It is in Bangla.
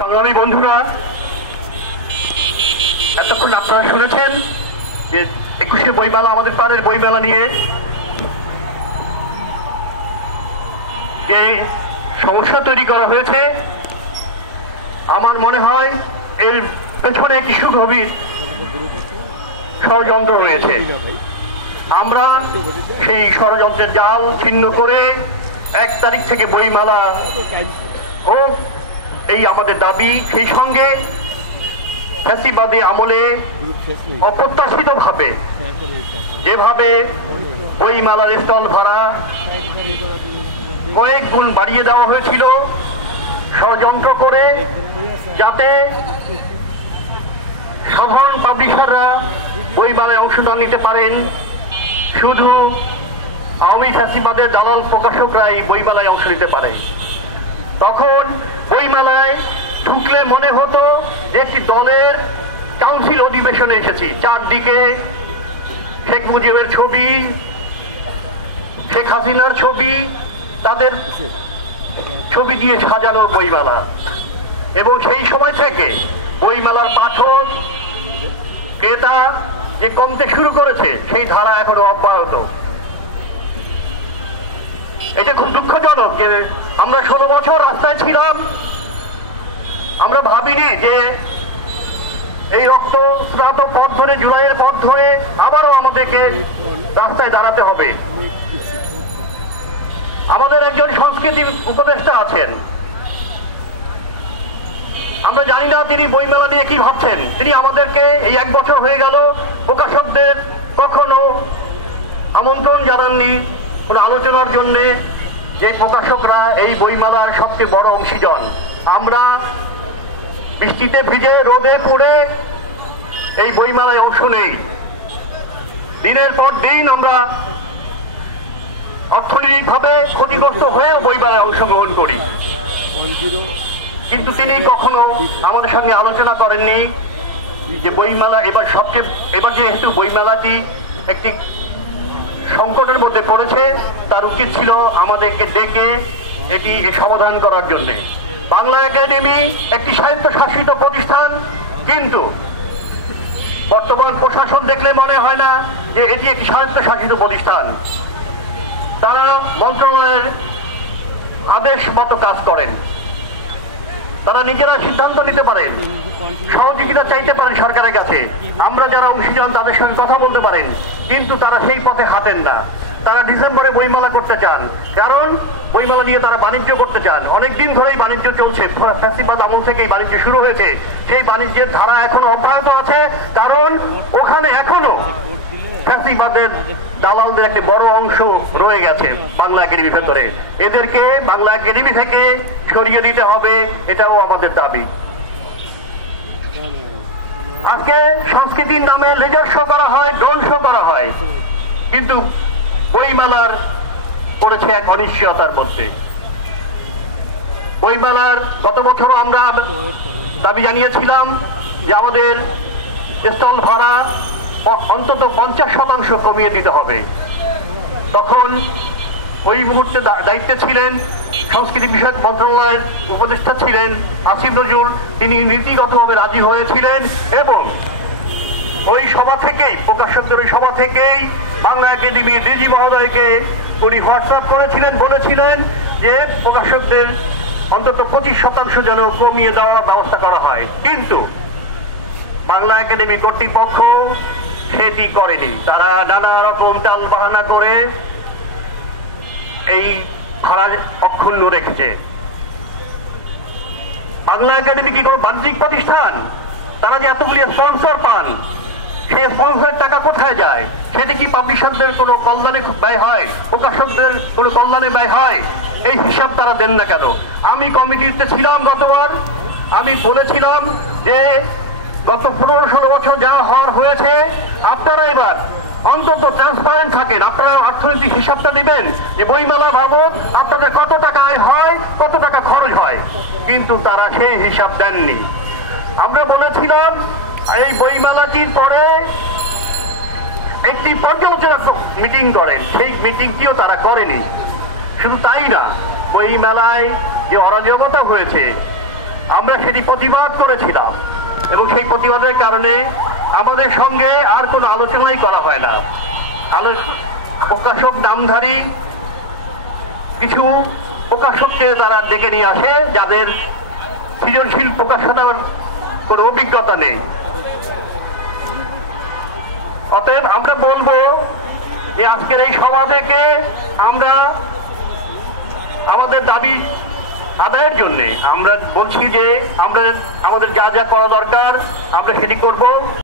সংগ্রামী বন্ধুরা, এতক্ষণ আপনারা শুনেছেন যে 21শে বইমেলা, আমাদের পাড়ের বইমেলা নিয়ে যে সমস্যা তৈরি করা হয়েছে। আমার মনে হয় এর পেছনে কিছু গভীর ষড়যন্ত্র রয়েছে। আমরা সেই ষড়যন্ত্রের জাল ছিন্ন করে 1 তারিখ থেকে বইমেলা হোক, এই আমাদের দাবি। সেই সঙ্গে ফ্যাসিবাদী আমলে অপ্রত্যাশিতভাবে যেভাবে বইমেলার স্টল ভাড়া কয়েক গুণ বাড়িয়ে দেওয়া হয়েছিল ষড়যন্ত্র করে, যাতে সাধারণ পাবলিশাররা বইমেলায় অংশগ্রহণ নিতে পারেন, শুধু আওয়ামী ফ্যাসিবাদের দালাল প্রকাশকরাই বইমেলায় অংশ নিতে পারে। তখন বইমেলায় ঢুকলে মনে হতো যে একটি দলের কাউন্সিল অধিবেশনে এসেছি। চারদিকে শেখ মুজিবের ছবি, শেখ হাসিনার ছবি, তাদের ছবি দিয়ে সাজানো বইমেলা। এবং সেই সময় থেকে বইমেলার পাঠক ক্রেতা যে কমতে শুরু করেছে, সেই ধারা এখনো অব্যাহত। এটা খুব দুঃখজনক যে আমরা 16 বছর রাস্তায় ছিলাম, আমরা ভাবিনি যে এই রক্তস্নাত পথ ধরে, জুলাইয়ের পথ ধরে আবারও আমাদেরকে রাস্তায় দাঁড়াতে হবে। আমাদের একজন সংস্কৃতি উপদেষ্টা আছেন, আমরা জানি না তিনি বইমেলা নিয়ে কি ভাবছেন। তিনি আমাদেরকে এই 1 বছর হয়ে গেল প্রকাশকদের কখনো আমন্ত্রণ জানাননি কোনো আলোচনার জন্য, যে প্রকাশকরা এই বইমেলার সবচেয়ে বড় অংশীজন। আমরা বৃষ্টিতে ভিজে, রোদে পড়ে এই বইমেলায় অংশ নেই। দিনের পর দিন আমরা অর্থনৈতিকভাবে ক্ষতিগ্রস্ত হয়েও বইমেলায় অংশগ্রহণ করি, কিন্তু তিনি কখনো আমাদের সঙ্গে আলোচনা করেননি যে বইমেলা এবার যেহেতু বইমেলাটি একটি সংকটের মধ্যে পড়েছে, তার উচিত ছিল আমাদেরকে ডেকে এটি সমাধান করার জন্য। বাংলা একাডেমি একটি স্বায়ত্তশাসিত প্রতিষ্ঠান, কিন্তু বর্তমান প্রশাসন দেখলে মনে হয় না যে এটি একটি স্বায়ত্তশাসিত প্রতিষ্ঠান। তারা মন্ত্রণালয়ের আদেশ মতো কাজ করেন, তারা নিজেরা সিদ্ধান্ত নিতে পারেন, সহযোগিতা চাইতে পারেন সরকারের কাছে, আমরা যারা অংশীজন তাদের সঙ্গে কথা বলতে পারেন, কিন্তু তারা সেই পথে হাঁটেন না। তারা ডিসেম্বরে বইমেলা করতে চান, কারণ বইমেলা নিয়ে তারা বাণিজ্য করতে চান। অনেকদিন ধরেই বাণিজ্য চলছে, ফ্যাসিবাদ আমল থেকেই বাণিজ্য শুরু হয়েছে। সেই বাণিজ্যের ধারা এখনো অব্যাহত আছে, কারণ ওখানে এখনো ফ্যাসিবাদের দালালদের একটি বড় অংশ রয়ে গেছে বাংলা একাডেমির ভেতরে। এদেরকে বাংলা একাডেমি থেকে সরিয়ে দিতে হবে, এটাও আমাদের দাবি। আজকে সংস্কৃতির নামে লেজার শো করা হয়, ড্রোন শো করা হয়, কিন্তু বইমেলার পড়েছে এক অনিশ্চয়তার মধ্যে। বইমেলার গত বছরও আমরা দাবি জানিয়েছিলাম যে আমাদের স্টল ভাড়া অন্তত 50% কমিয়ে দিতে হবে। তখন ওই মুহূর্তে দায়িত্বে ছিলেন সংস্কৃতি বিষয়ক মন্ত্রণালয়ের উপদেষ্টা ছিলেন আসিফ নজরুল। তিনি নীতিগতভাবে রাজি হয়েছিলেন এবং ওই সভা থেকেই, প্রকাশকদের ওই সভা থেকেই বাংলা একাডেমির ডিজি মহোদয়কে উনি হোয়াটসঅ্যাপ করেছিলেন, বলেছিলেন যে প্রকাশকদের অন্তত 25% যেন কমিয়ে দেওয়ার ব্যবস্থা করা হয়। কিন্তু বাংলা একাডেমি কর্তৃপক্ষ সেটি করেনি। তারা নানা রকম টাল বাহানা করে এই ভাড়া অক্ষুণ্ণ রেখেছে। বাংলা একাডেমি কি কোনো বাণিজ্যিক প্রতিষ্ঠান? তারা যে এতগুলি স্পন্সর পান, সেই স্পন্সরের টাকা কোথায় যায়? সেটি কি পাবলিশারদের কোনো কল্যাণে ব্যয় হয়, প্রকাশকদের কোনো কল্যাণে ব্যয় হয়? এই হিসাব তারা দেন না কেন? আমি কমিটিতে ছিলাম গতবার, আমি বলেছিলাম যে গত 15-16 বছর যা হওয়ার হয়েছে, আপনারা এবার অন্তত ট্রান্সপারেন্ট থাকেন, আপনারা অর্থনৈতিক হিসাবটা দিবেন যে বইমেলা বাবদ আপনাদের কত টাকা আয় হয়, কত টাকা খরচ হয়। কিন্তু তারা সেই হিসাব দেননি। আমরা বলেছিলাম এই বইমেলাটির পরে একটি পর্যালোচনা মিটিং করেন, সেই মিটিংটিও তারা করেনি। শুধু তাই না, বইমেলায় যে অরাজকতা হয়েছে, আমরা সেটি প্রতিবাদ করেছিলাম এবং সেই প্রতিবাদের কারণে আমাদের সঙ্গে আর কোনো আলোচনাই করা হয় না। প্রকাশক নামধারী কিছু প্রকাশককে তারা ডেকে নিয়ে আসে যাদের সৃজনশীল প্রকাশনার কোনো অভিজ্ঞতা নেই। অতএব আমরা বলবো যে আজকের এই সভা থেকে আমরা আমাদের দাবি আদায়ের জন্য আমরা বলছি যে আমাদের যা যা করা দরকার আমরা সেটি করব।